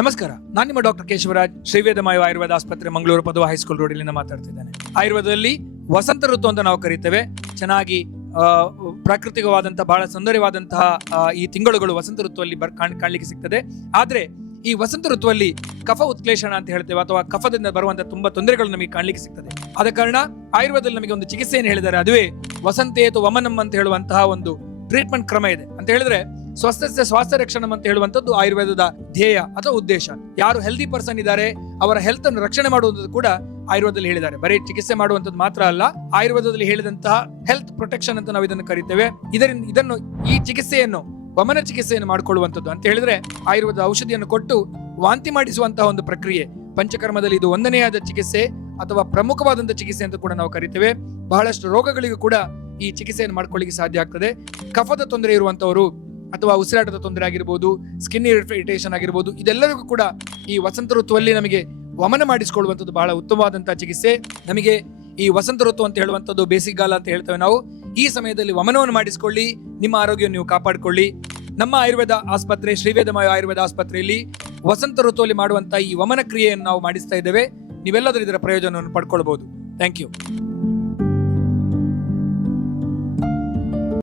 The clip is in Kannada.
ನಮಸ್ಕಾರ, ನಾನು ನಿಮ್ಮ ಡಾಕ್ಟರ್ ಕೇಶವರಾಜ್, ಶ್ರೀವೇದಮಯ ಆಯುರ್ವೇದ ಆಸ್ಪತ್ರೆ, ಮಂಗಳೂರು ಪದವ ಹೈಸ್ಕೂಲ್ ರೋಡಿನಿಂದ ಮಾತಾಡ್ತಿದ್ದೇನೆ. ಆಯುರ್ವೇದದಲ್ಲಿ ವಸಂತ ಋತು ಅಂತ ನಾವು ಕರಿತೇವೆ. ಚೆನ್ನಾಗಿ ಪ್ರಾಕೃತಿಕವಾದಂತಹ ಬಹಳ ಸುಂದರವಾದಂತಹ ಈ ತಿಂಗಳುಗಳು ವಸಂತ ಋತುವಲ್ಲಿ ಕಾಣಲಿಕ್ಕೆ ಸಿಗ್ತದೆ. ಆದ್ರೆ ಈ ವಸಂತ ಋತುವಲ್ಲಿ ಕಫ ಉತ್ಕ್ಲೇಷಣ ಅಂತ ಹೇಳ್ತೇವೆ, ಅಥವಾ ಕಫದಿಂದ ಬರುವಂತಹ ತುಂಬಾ ತೊಂದರೆಗಳು ನಮಗೆ ಕಾಣಲಿಕ್ಕೆ ಸಿಗ್ತದೆ. ಆದ ಕಾರಣ ಆಯುರ್ವೇದದಲ್ಲಿ ನಮಗೆ ಒಂದು ಚಿಕಿತ್ಸೆಯನ್ನು ಹೇಳಿದ್ದಾರೆ, ಅದುವೇ ವಸಂತೇತು ವಮನಂ ಅಂತ ಹೇಳುವಂತಹ ಒಂದು ಟ್ರೀಟ್ಮೆಂಟ್ ಕ್ರಮ ಇದೆ. ಅಂತ ಹೇಳಿದ್ರೆ ಸ್ವಸ್ಥಸ್ಯ ಸ್ವಾಸ್ಥ್ಯ ರಕ್ಷಣಂ ಅಂತ ಹೇಳುವಂತದ್ದು ಆಯುರ್ವೇದದ ಧ್ಯೇಯ ಅಥವಾ ಉದ್ದೇಶ. ಯಾರು ಹೆಲ್ದಿ ಪರ್ಸನ್ ಇದ್ದಾರೆ ಅವರ ಹೆಲ್ತ್ ಅನ್ನು ರಕ್ಷಣೆ ಮಾಡುವಂಥದ್ದು ಕೂಡ ಆಯುರ್ವೇದದಲ್ಲಿ ಹೇಳಿದ್ದಾರೆ. ಬರೀ ಚಿಕಿತ್ಸೆ ಮಾಡುವಂತದ್ದು ಮಾತ್ರ ಅಲ್ಲ, ಆಯುರ್ವೇದದಲ್ಲಿ ಹೇಳಿದಂತಹ ಹೆಲ್ತ್ ಪ್ರೊಟೆಕ್ಷನ್ ಅಂತ ನಾವು ಇದನ್ನು ಕರಿತೇವೆ. ಇದನ್ನು ಈ ಚಿಕಿತ್ಸೆಯನ್ನು ವಮನ ಚಿಕಿತ್ಸೆಯನ್ನು ಮಾಡಿಕೊಳ್ಳುವಂಥದ್ದು ಅಂತ ಹೇಳಿದ್ರೆ ಆಯುರ್ವೇದ ಔಷಧಿಯನ್ನು ಕೊಟ್ಟು ವಾಂತಿ ಮಾಡಿಸುವಂತಹ ಒಂದು ಪ್ರಕ್ರಿಯೆ. ಪಂಚಕರ್ಮದಲ್ಲಿ ಇದು ಒಂದನೆಯಾದ ಚಿಕಿತ್ಸೆ ಅಥವಾ ಪ್ರಮುಖವಾದಂತಹ ಚಿಕಿತ್ಸೆ ಅಂತ ಕೂಡ ನಾವು ಕರಿತೇವೆ. ಬಹಳಷ್ಟು ರೋಗಗಳಿಗೂ ಕೂಡ ಈ ಚಿಕಿತ್ಸೆಯನ್ನು ಮಾಡ್ಕೊಳ್ಳಿಕ್ಕೆ ಸಾಧ್ಯ ಆಗ್ತದೆ. ಕಫದ ತೊಂದರೆ ಇರುವಂತವರು ಅಥವಾ ಉಸಿರಾಟದ ತೊಂದರೆ ಆಗಿರ್ಬೋದು, ಸ್ಕಿನ್ ಇರಿಟೇಷನ್ ಆಗಿರ್ಬೋದು, ಇದೆಲ್ಲರಿಗೂ ಕೂಡ ಈ ವಸಂತ ಋತುವಲ್ಲಿ ನಮಗೆ ವಮನ ಮಾಡಿಸಿಕೊಳ್ಳುವಂಥದ್ದು ಬಹಳ ಉತ್ತಮವಾದಂತಹ ಚಿಕಿತ್ಸೆ. ನಮಗೆ ಈ ವಸಂತ ಋತು ಅಂತ ಹೇಳುವಂಥದ್ದು ಬೇಸಿಗೆಗಾಲ ಅಂತ ಹೇಳ್ತೇವೆ ನಾವು. ಈ ಸಮಯದಲ್ಲಿ ವಮನವನ್ನು ಮಾಡಿಸಿಕೊಳ್ಳಿ, ನಿಮ್ಮ ಆರೋಗ್ಯವನ್ನು ನೀವು ಕಾಪಾಡಿಕೊಳ್ಳಿ. ನಮ್ಮ ಆಯುರ್ವೇದ ಆಸ್ಪತ್ರೆ, ಶ್ರೀವೇದಮಯ ಆಯುರ್ವೇದ ಆಸ್ಪತ್ರೆಯಲ್ಲಿ ವಸಂತ ಋತುವಲ್ಲಿ ಮಾಡುವಂತಹ ಈ ವಮನ ಕ್ರಿಯೆಯನ್ನು ನಾವು ಮಾಡಿಸ್ತಾ ಇದ್ದೇವೆ. ನೀವೆಲ್ಲರೂ ಇದರ ಪ್ರಯೋಜನವನ್ನು ಪಡ್ಕೊಳ್ಬಹುದು. Thank you.